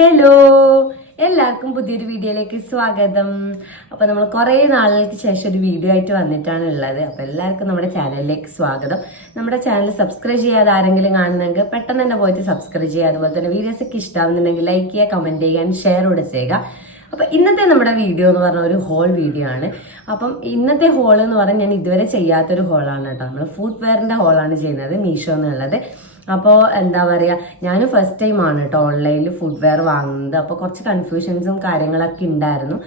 Hello, എല്ലാവർക്കും പുതിയൊരു വീഡിയോയിലേക്ക് സ്വാഗതം. അപ്പൊ നമ്മൾ കുറെ നാളുകൾക്ക് ശേഷം ഒരു വീഡിയോ ആയിട്ട് വന്നിട്ടാണ് ഉള്ളത്. അപ്പൊ എല്ലാവർക്കും നമ്മുടെ ചാനലിലേക്ക് സ്വാഗതം. നമ്മുടെ ചാനൽ സബ്സ്ക്രൈബ് ചെയ്യാതെ ആരെങ്കിലും കാണുന്നെങ്കിൽ പെട്ടെന്ന് തന്നെ പോയിട്ട് സബ്സ്ക്രൈബ് ചെയ്യുക. അതുപോലെ തന്നെ വീഡിയോസ് ഒക്കെ ഇഷ്ടമാവുന്നുണ്ടെങ്കിൽ ലൈക്ക് ചെയ്യുക, കമന്റ് ചെയ്യുക, ഷെയർ കൂടെ ചെയ്യുക. അപ്പൊ ഇന്നത്തെ നമ്മുടെ വീഡിയോ എന്ന് പറഞ്ഞ ഒരു ഹോൾ വീഡിയോ ആണ്. അപ്പം ഇന്നത്തെ ഹോൾ എന്ന് പറഞ്ഞാൽ ഞാൻ ഇതുവരെ ചെയ്യാത്തൊരു ഹോളാണ് കേട്ടോ. നമ്മൾ ഫുഡ് വെയറിന്റെ ഹോളാണ് ചെയ്യുന്നത് മീഷോ എന്നുള്ളത്. അപ്പോൾ എന്താ പറയുക, ഞാൻ ഫസ്റ്റ് ടൈം ആണ് കേട്ടോ ഓൺലൈനിൽ ഫുഡ് വെയർ വാങ്ങുന്നത്. അപ്പോൾ കുറച്ച് കൺഫ്യൂഷൻസും കാര്യങ്ങളൊക്കെ ഉണ്ടായിരുന്നു.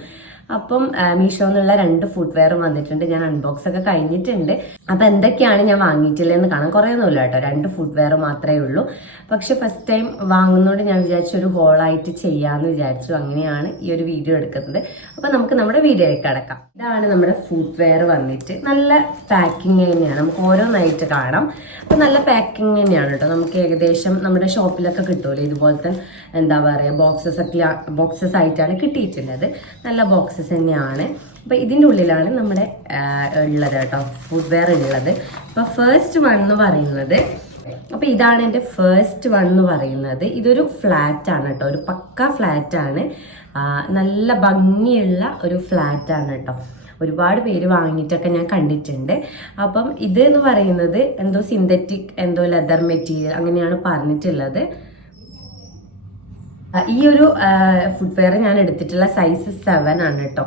അപ്പം മീഷോ എന്നുള്ള 2 ഫുഡ് വെയറും വന്നിട്ടുണ്ട്. ഞാൻ അൺബോക്സ് ഒക്കെ കഴിഞ്ഞിട്ടുണ്ട്. അപ്പൊ എന്തൊക്കെയാണ് ഞാൻ വാങ്ങിയിട്ടില്ലെന്ന് കാണാൻ കുറേയൊന്നുമില്ല കേട്ടോ. 2 ഫുഡ് വെയർ മാത്രമേ ഉള്ളൂ. പക്ഷെ ഫസ്റ്റ് ടൈം വാങ്ങുന്നതുകൊണ്ട് ഞാൻ വിചാരിച്ചു ഒരു ഹോളായിട്ട് ചെയ്യാമെന്ന് വിചാരിച്ചു. അങ്ങനെയാണ് ഈ ഒരു വീഡിയോ എടുക്കുന്നത്. അപ്പൊ നമുക്ക് നമ്മുടെ വീഡിയോയിലേക്ക് കടക്കാം. ഇതാണ് നമ്മുടെ ഫുഡ് വെയർ വന്നിട്ട്. നല്ല പാക്കിങ് തന്നെയാണ്, നമുക്ക് ഓരോന്നായിട്ട് കാണാം. അപ്പൊ നല്ല പാക്കിങ് തന്നെയാണ് കേട്ടോ. നമുക്ക് ഏകദേശം നമ്മുടെ ഷോപ്പിലൊക്കെ കിട്ടുമല്ലോ ഇതുപോലത്തെ എന്താ പറയുക ബോക്സസ് ആയിട്ടാണ് കിട്ടിയിട്ടുള്ളത്. നല്ല ബോക്സസ് തന്നെയാണ്. അപ്പൊ ഇതിൻ്റെ ഉള്ളിലാണ് നമ്മുടെ ഉള്ളത് കേട്ടോ ഫുഡ് വെയർ ഉള്ളത്. അപ്പൊ ഫസ്റ്റ് വൺ എന്ന് പറയുന്നത്, അപ്പൊ ഇതാണ് എൻ്റെ ഫസ്റ്റ് വൺ എന്ന് പറയുന്നത്. ഇതൊരു ഫ്ലാറ്റ് ആണ് കേട്ടോ, ഒരു പക്ക ഫ്ലാറ്റ് ആണ്. നല്ല ഭംഗിയുള്ള ഒരു ഫ്ലാറ്റ് ആണ് കേട്ടോ. ഒരുപാട് പേര് വാങ്ങിയിട്ടൊക്കെ ഞാൻ കണ്ടിട്ടുണ്ട്. അപ്പം ഇത് എന്ന് പറയുന്നത് എന്തോ സിന്തറ്റിക് എന്തോ ലെതർ മെറ്റീരിയൽ അങ്ങനെയാണ് പറഞ്ഞിട്ടുള്ളത്. ഈ ഒരു ഫുഡ് വെയർ ഞാൻ എടുത്തിട്ടുള്ള സൈസ് 7 ആണ് കേട്ടോ.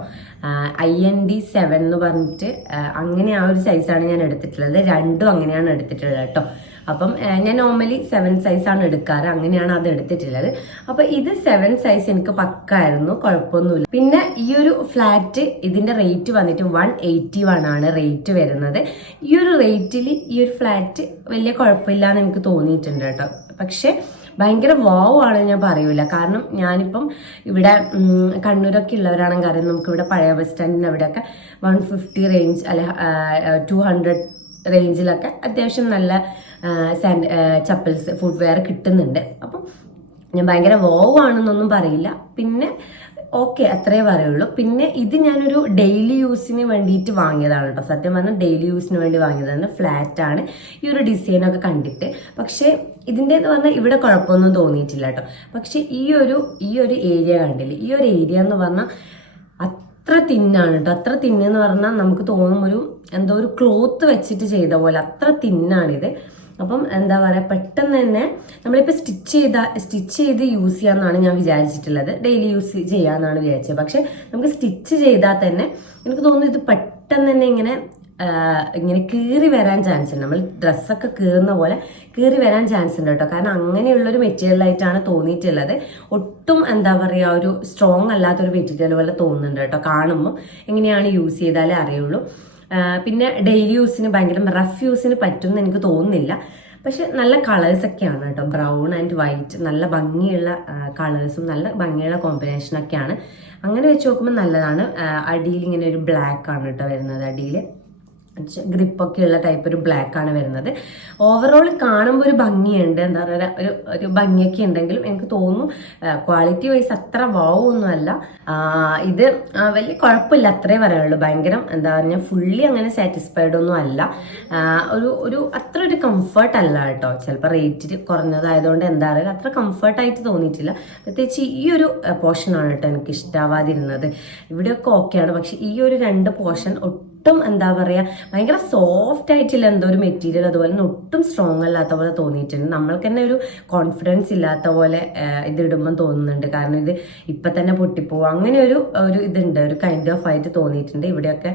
IND 7 എന്ന് പറഞ്ഞിട്ട് അങ്ങനെ ആ ഒരു സൈസാണ് ഞാൻ എടുത്തിട്ടുള്ളത്. 2ഉം അങ്ങനെയാണ് എടുത്തിട്ടുള്ളത് കേട്ടോ. അപ്പം ഞാൻ നോർമലി 7 സൈസാണ് എടുക്കാറ്, അങ്ങനെയാണ് അത് എടുത്തിട്ടുള്ളത്. അപ്പൊ ഇത് 7 സൈസ് എനിക്ക് പക്കായിരുന്നു, കുഴപ്പമൊന്നുമില്ല. പിന്നെ ഈ ഒരു ഫ്ലാറ്റ് ഇതിന്റെ റേറ്റ് വന്നിട്ട് 181 ആണ് റേറ്റ് വരുന്നത്. ഈ ഒരു റേറ്റിൽ ഈ ഒരു ഫ്ലാറ്റ് വലിയ കുഴപ്പമില്ല എന്ന് എനിക്ക് തോന്നിയിട്ടുണ്ട് കേട്ടോ. പക്ഷെ ഭയങ്കര വാവ് ആണ് ഞാൻ പറയൂല. കാരണം ഞാനിപ്പം ഇവിടെ കണ്ണൂരൊക്കെ ഉള്ളവരാണെങ്കിൽ അറിയാം, നമുക്ക് ഇവിടെ പഴയ ബസ് സ്റ്റാൻഡിന് അവിടെയൊക്കെ 150 റേഞ്ച് അല്ലെ 200 റേഞ്ചിലൊക്കെ അത്യാവശ്യം നല്ല ചപ്പൽസ് ഫുഡ് വെയർ കിട്ടുന്നുണ്ട്. അപ്പം ഞാൻ ഭയങ്കര വാവ് ആണെന്നൊന്നും പറയില്ല. പിന്നെ ഓക്കെ അത്രേ പറയുള്ളൂ. പിന്നെ ഇത് ഞാനൊരു ഡെയിലി യൂസിന് വേണ്ടിയിട്ട് വാങ്ങിയതാണ് കേട്ടോ. സത്യം പറഞ്ഞാൽ ഡെയിലി യൂസിന് വേണ്ടി വാങ്ങിയതാണ്. ഫ്ലാറ്റ് ആണ് ഈ ഒരു ഡിസൈനൊക്കെ കണ്ടിട്ട്. പക്ഷേ ഇതിൻ്റെ എന്ന് പറഞ്ഞാൽ ഇവിടെ കുഴപ്പമൊന്നും തോന്നിയിട്ടില്ല കേട്ടോ. പക്ഷെ ഈ ഒരു ഏരിയ കണ്ടില്ലേ, ഈ ഒരു ഏരിയ എന്ന് പറഞ്ഞാൽ അത്ര തിന്നാണ് കേട്ടോ. അത്ര തിന്നെന്ന് പറഞ്ഞാൽ നമുക്ക് തോന്നും ഒരു എന്തോ ഒരു ക്ലോത്ത് വെച്ചിട്ട് ചെയ്ത പോലെ, അത്ര തിന്നാണിത്. അപ്പം എന്താ പറയുക, പെട്ടെന്ന് തന്നെ നമ്മളിപ്പോൾ സ്റ്റിച്ച് ചെയ്ത് യൂസ് ചെയ്യാമെന്നാണ് ഞാൻ വിചാരിച്ചിട്ടുള്ളത്. ഡെയിലി യൂസ് ചെയ്യാമെന്നാണ് വിചാരിച്ചത്. പക്ഷെ നമുക്ക് സ്റ്റിച്ച് ചെയ്താൽ തന്നെ എനിക്ക് തോന്നുന്നു ഇത് പെട്ടെന്ന് തന്നെ ഇങ്ങനെ കീറി വരാൻ ചാൻസ് ഉണ്ട്. നമ്മൾ ഡ്രസ്സൊക്കെ കീറുന്ന പോലെ കീറി വരാൻ ചാൻസ് ഉണ്ട് കേട്ടോ. കാരണം അങ്ങനെയുള്ളൊരു മെറ്റീരിയലായിട്ടാണ് തോന്നിയിട്ടുള്ളത്. ഒട്ടും എന്താ പറയുക, ഒരു സ്ട്രോങ് അല്ലാത്തൊരു മെറ്റീരിയൽ പോലെ തോന്നുന്നുണ്ട് കേട്ടോ. കാണുമ്പോൾ എങ്ങനെയാണ് യൂസ് ചെയ്താലേ അറിയുള്ളൂ. പിന്നെ ഡെയിലി യൂസിന് ഭയങ്കര റഫ് യൂസിന് പറ്റുമെന്ന് എനിക്ക് തോന്നുന്നില്ല. പക്ഷെ നല്ല കളേഴ്സൊക്കെയാണ് കേട്ടോ. ബ്രൗൺ ആൻഡ് വൈറ്റ് നല്ല ഭംഗിയുള്ള കളേഴ്സും നല്ല ഭംഗിയുള്ള കോമ്പിനേഷനൊക്കെയാണ്. അങ്ങനെ വെച്ച് നോക്കുമ്പോൾ നല്ലതാണ്. അടിയിൽ ഇങ്ങനെ ഒരു ബ്ലാക്ക് ആണ് കേട്ടോ വരുന്നത്. അടിയിൽ ഗ്രിപ്പൊക്കെ ഉള്ള ടൈപ്പ് ഒരു ബ്ലാക്ക് ആണ് വരുന്നത്. ഓവറോൾ കാണുമ്പോൾ ഒരു ഭംഗിയുണ്ട്, എന്താ പറയുക, ഒരു ഭംഗിയൊക്കെ ഉണ്ടെങ്കിലും എനിക്ക് തോന്നുന്നു ക്വാളിറ്റി വൈസ് അത്ര വാവൊന്നും അല്ല. ഇത് വലിയ കുഴപ്പമില്ല അത്രേ പറയുള്ളൂ. ഭയങ്കര എന്താ പറഞ്ഞാൽ ഫുള്ളി അങ്ങനെ സാറ്റിസ്ഫൈഡ് ഒന്നും അല്ല. അത്ര ഒരു കംഫർട്ട് അല്ല കേട്ടോ. ചിലപ്പോൾ റേറ്റ് കുറഞ്ഞതായതുകൊണ്ട് എന്താ പറയുക അത്ര കംഫർട്ടായിട്ട് തോന്നിയിട്ടില്ല. പ്രത്യേകിച്ച് ഈ ഒരു പോർഷനാണ് കേട്ടോ എനിക്ക് ഇഷ്ടാവാതിരുന്നത്. ഇവിടെയൊക്കെ ഓക്കെയാണ്. പക്ഷെ ഈ ഒരു 2 പോർഷൻ ഒട്ടും എന്താ പറയാ ഭയങ്കര സോഫ്റ്റ് ആയിട്ടില്ല എന്തോ ഒരു മെറ്റീരിയൽ. അതുപോലെ തന്നെ ഒട്ടും സ്ട്രോങ് അല്ലാത്ത പോലെ തോന്നിയിട്ടുണ്ട്. നമ്മൾക്ക് തന്നെ ഒരു കോൺഫിഡൻസ് ഇല്ലാത്ത പോലെ ഇത് ഇടുമ്പോൾ തോന്നുന്നുണ്ട്. കാരണം ഇത് ഇപ്പൊ തന്നെ പൊട്ടിപ്പോവും അങ്ങനെ ഒരു ഇതുണ്ട്, ഒരു കൈൻഡ് ഓഫ് ആയിട്ട് തോന്നിയിട്ടുണ്ട്. ഇവിടെയൊക്കെ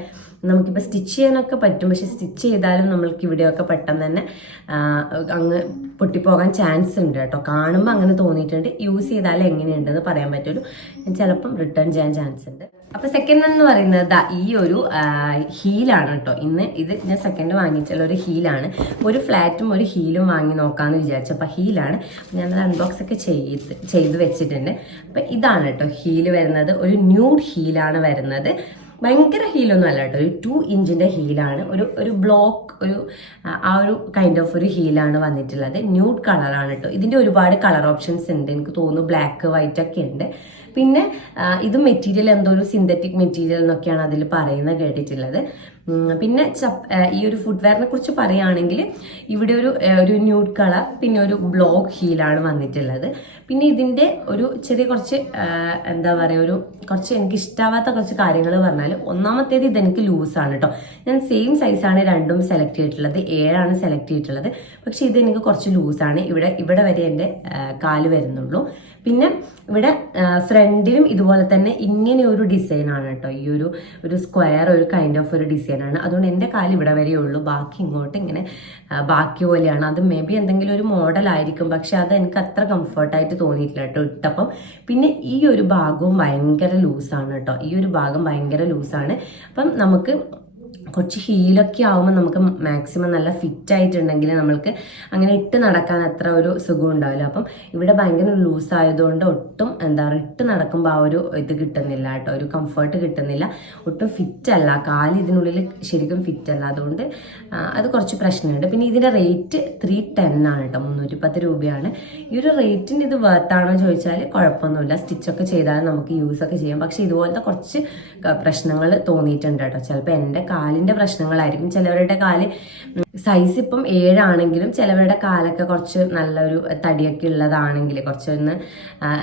നമുക്കിപ്പോൾ സ്റ്റിച്ച് ചെയ്യാനൊക്കെ പറ്റും. പക്ഷെ സ്റ്റിച്ച് ചെയ്താലും നമ്മൾക്ക് ഇവിടെയൊക്കെ പെട്ടെന്ന് തന്നെ അങ്ങ് പൊട്ടിപ്പോകാൻ ചാൻസ് ഉണ്ട് കേട്ടോ. കാണുമ്പോൾ അങ്ങനെ തോന്നിയിട്ടുണ്ട്. യൂസ് ചെയ്താലും എങ്ങനെയുണ്ടെന്ന് പറയാൻ പറ്റുള്ളൂ. ചിലപ്പം റിട്ടേൺ ചെയ്യാൻ ചാൻസ് ഉണ്ട്. അപ്പൊ സെക്കൻഡ് എന്ന് പറയുന്നത് ഈ ഒരു ഹീലാണ് കേട്ടോ. ഇത് ഞാൻ സെക്കൻഡ് വാങ്ങിച്ചുള്ള ഒരു ഹീലാണ്. ഒരു ഫ്ലാറ്റും ഒരു ഹീലും വാങ്ങി നോക്കാന്ന് വിചാരിച്ചു. അപ്പൊ ഹീലാണ് ഞാനത് അൺബോക്സ് ഒക്കെ ചെയ്ത് വെച്ചിട്ടുണ്ട്. അപ്പൊ ഇതാണ് കേട്ടോ ഹീല് വരുന്നത്. ഒരു ന്യൂഡ് ഹീലാണ് വരുന്നത്. ഭയങ്കര ഹീലൊന്നും അല്ല കേട്ടോ. ഒരു 2 ഇഞ്ചിന്റെ ഹീലാണ്. ഒരു ബ്ലോക്ക് ആ ഒരു കൈൻഡ് ഓഫ് ഒരു ഹീലാണ് വന്നിട്ടുള്ളത്. ന്യൂഡ് കളറാണ് കേട്ടോ. ഇതിന്റെ ഒരുപാട് കളർ ഓപ്ഷൻസ് ഉണ്ട്. എനിക്ക് തോന്നുന്നു ബ്ലാക്ക് വൈറ്റ് ഒക്കെ ഉണ്ട്. പിന്നെ ഇത് മെറ്റീരിയൽ എന്തോ ഒരു സിന്തറ്റിക് മെറ്റീരിയൽ എന്നൊക്കെയാണ് അതിൽ പറയുന്നത് കേട്ടിട്ടുള്ളത്. പിന്നെ ഈ ഒരു ഫുട്വെയറിനെ കുറിച്ച് പറയുകയാണെങ്കിൽ ഇവിടെ ഒരു ന്യൂഡ് കളർ പിന്നെ ഒരു ബ്ലോക്ക് ഹീലാണ് വന്നിട്ടുള്ളത്. പിന്നെ ഇതിൻ്റെ ഒരു ചെറിയ കുറച്ച് എന്താ പറയുക കുറച്ച് എനിക്ക് ഇഷ്ടാവാത്ത കുറച്ച് കാര്യങ്ങൾ പറഞ്ഞാൽ, ഒന്നാമത്തേത് ഇതെനിക്ക് ലൂസാണ് കേട്ടോ. ഞാൻ സെയിം സൈസാണ് രണ്ടും സെലക്ട് ചെയ്തിട്ടുള്ളത്, 7 സെലക്ട് ചെയ്തിട്ടുള്ളത്. പക്ഷെ ഇത് എനിക്ക് കുറച്ച് ലൂസാണ്. ഇവിടെ വരെ എൻ്റെ കാല് വരുന്നുള്ളൂ. പിന്നെ ഇവിടെ ഫ്രണ്ടിലും ഇതുപോലെ തന്നെ ഇങ്ങനെ ഒരു ഡിസൈനാണ് കേട്ടോ. ഈ ഒരു സ്ക്വയർ ഒരു കൈൻഡ് ഓഫ് ഒരു ഡിസൈനാണ്. അതുകൊണ്ട് എൻ്റെ കാല് ഇവിടെ വരെയേ ഉള്ളൂ, ബാക്കി ഇങ്ങോട്ട് ഇങ്ങനെ ബാക്കി പോലെയാണ്. അത് മേ ബി എന്തെങ്കിലും ഒരു മോഡലായിരിക്കും, പക്ഷെ അത് എനിക്ക് അത്ര കംഫർട്ടായിട്ട് തോന്നിയിട്ടില്ല കേട്ടോ ഇട്ടപ്പം. പിന്നെ ഈ ഒരു ഭാഗവും ഭയങ്കര ലൂസാണ് കേട്ടോ. ഈ ഒരു ഭാഗം ഭയങ്കര ലൂസാണ്. അപ്പം നമുക്ക് കുറച്ച് ഹീലൊക്കെ ആവുമ്പോൾ നമുക്ക് മാക്സിമം നല്ല ഫിറ്റ് ആയിട്ടുണ്ടെങ്കിൽ നമ്മൾക്ക് അങ്ങനെ ഇട്ട് നടക്കാൻ അത്ര ഒരു സുഖം ഉണ്ടാവില്ല. അപ്പം ഇവിടെ ഭയങ്കര ലൂസ് ആയതുകൊണ്ട് ഒട്ടും എന്താ പറയുക ഇട്ട് നടക്കുമ്പോൾ ആ ഒരു ഇത് കിട്ടുന്നില്ല കേട്ടോ, ഒരു കംഫർട്ട് കിട്ടുന്നില്ല, ഒട്ടും ഫിറ്റ് അല്ല, കാല് ഇതിനുള്ളിൽ ശരിക്കും ഫിറ്റ് അല്ല. അതുകൊണ്ട് അത് കുറച്ച് പ്രശ്നമുണ്ട്. പിന്നെ ഇതിൻ്റെ റേറ്റ് 310 ആണ് കേട്ടോ, 310 രൂപയാണ്. ഈ ഒരു റേറ്റിൻ്റെ ഇത് വർത്താണോ ചോദിച്ചാൽ കുഴപ്പമൊന്നുമില്ല, സ്റ്റിച്ചൊക്കെ ചെയ്താൽ നമുക്ക് യൂസൊക്കെ ചെയ്യാം. പക്ഷെ ഇതുപോലത്തെ കുറച്ച് പ്രശ്നങ്ങൾ തോന്നിയിട്ടുണ്ട് കേട്ടോ. ചിലപ്പോൾ എൻ്റെ കാലിൻ്റെ പ്രശ്നങ്ങളായിരിക്കും. ചിലവരുടെ കാല് സൈസ് ഇപ്പം 7 ആണെങ്കിലും ചിലവരുടെ കാലൊക്കെ കുറച്ച് നല്ലൊരു തടിയൊക്കെ ഉള്ളതാണെങ്കിൽ കുറച്ചൊന്ന്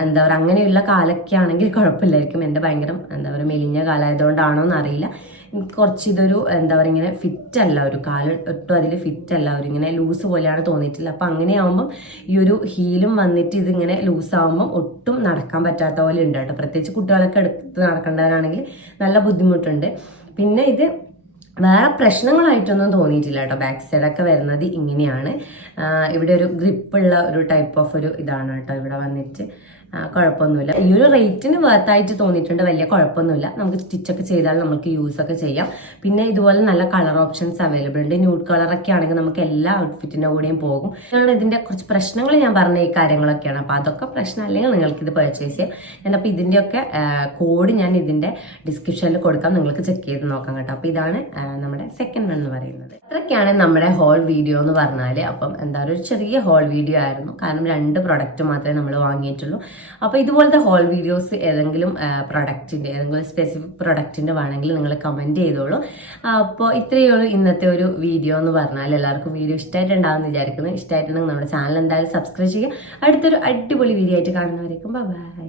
എന്താ പറയുക അങ്ങനെയുള്ള കാലൊക്കെ ആണെങ്കിൽ കുഴപ്പമില്ലായിരിക്കും. എൻ്റെ ഭയങ്കര എന്താ പറയുക മെലിഞ്ഞ കാലമായതുകൊണ്ടാണോ എന്നറിയില്ല, എനിക്ക് കുറച്ച് ഇതൊരു എന്താ പറയുക ഇങ്ങനെ ഫിറ്റ് അല്ല, ഒരു കാല് ഒട്ടും അതിൽ ഫിറ്റ് അല്ല, ഇങ്ങനെ ലൂസ് പോലെയാണ് തോന്നിയിട്ടില്ല. അപ്പം അങ്ങനെയാവുമ്പം ഈ ഒരു ഹീലും വന്നിട്ട് ഇതിങ്ങനെ ലൂസാവുമ്പം ഒട്ടും നടക്കാൻ പറ്റാത്ത പോലെ ഉണ്ട് കേട്ടോ. പ്രത്യേകിച്ച് കുട്ടികളൊക്കെ എടുത്ത് നടക്കേണ്ടവരാണെങ്കിൽ നല്ല ബുദ്ധിമുട്ടുണ്ട്. പിന്നെ ഇത് വേറെ പ്രശ്നങ്ങളായിട്ടൊന്നും തോന്നിയിട്ടില്ല കേട്ടോ. ബാക്ക് സൈഡൊക്കെ വരുന്നത് ഇങ്ങനെയാണ്. ഇവിടെ ഒരു ഗ്രിപ്പുള്ള ഒരു ടൈപ്പ് ഓഫ് ഒരു ഇതാണ് കേട്ടോ ഇവിടെ വന്നിട്ട്. കുഴപ്പമൊന്നുമില്ല. ഈ ഒരു റേറ്റിന് വർത്തായിട്ട് തോന്നിയിട്ടുണ്ട്, വലിയ കുഴപ്പമൊന്നുമില്ല. നമുക്ക് സ്റ്റിച്ചൊക്കെ ചെയ്താൽ നമുക്ക് യൂസൊക്കെ ചെയ്യാം. പിന്നെ ഇതുപോലെ നല്ല കളർ ഓപ്ഷൻസ് അവൈലബിൾ ഉണ്ട്. ന്യൂഡ് കളറൊക്കെ ആണെങ്കിൽ നമുക്ക് എല്ലാ ഔട്ട്ഫിറ്റിൻ്റെ കൂടെയും പോകും. ഇതാണ് ഇതിൻ്റെ കുറച്ച് പ്രശ്നങ്ങൾ ഞാൻ പറഞ്ഞ ഈ കാര്യങ്ങളൊക്കെയാണ്. അപ്പോൾ അതൊക്കെ പ്രശ്നം അല്ലെങ്കിൽ നിങ്ങൾക്ക് ഇത് പർച്ചേസ് ചെയ്യാം. ഞാനപ്പോൾ ഇതിൻ്റെയൊക്കെ കോഡ് ഞാൻ ഇതിൻ്റെ ഡിസ്ക്രിപ്ഷനിൽ കൊടുക്കാം, നിങ്ങൾക്ക് ചെക്ക് ചെയ്ത് നോക്കാം കേട്ടോ. അപ്പോൾ ഇതാണ് നമ്മുടെ സെക്കൻഡ് വൺ എന്ന് പറയുന്നത്. ഇത്രയൊക്കെയാണ് നമ്മുടെ ഹോൾ വീഡിയോ എന്ന് പറഞ്ഞാൽ. അപ്പം എന്താ ഒരു ചെറിയ ഹോൾ വീഡിയോ ആയിരുന്നു, കാരണം 2 പ്രൊഡക്റ്റ് മാത്രമേ നമ്മൾ വാങ്ങിയിട്ടുള്ളൂ. അപ്പോൾ ഇതുപോലത്തെ ഹോൾ വീഡിയോസ് ഏതെങ്കിലും സ്പെസിഫിക് പ്രൊഡക്റ്റിൻ്റെ വേണമെങ്കിൽ നിങ്ങൾ കമൻറ്റ് ചെയ്തോളൂ. അപ്പോൾ ഇത്രയേ ഉള്ളൂ ഇന്നത്തെ ഒരു വീഡിയോ എന്ന് പറഞ്ഞാൽ. എല്ലാവർക്കും വീഡിയോ ഇഷ്ടമായിട്ടുണ്ടാകുമെന്ന് വിചാരിക്കുന്നു. ഇഷ്ടമായിട്ടുണ്ടെങ്കിൽ നമ്മുടെ ചാനൽ എന്തായാലും സബ്സ്ക്രൈബ് ചെയ്യുക. അടുത്തൊരു അടിപൊളി വീഡിയോ ആയിട്ട് കാണുന്നവരേക്കും ബൈ.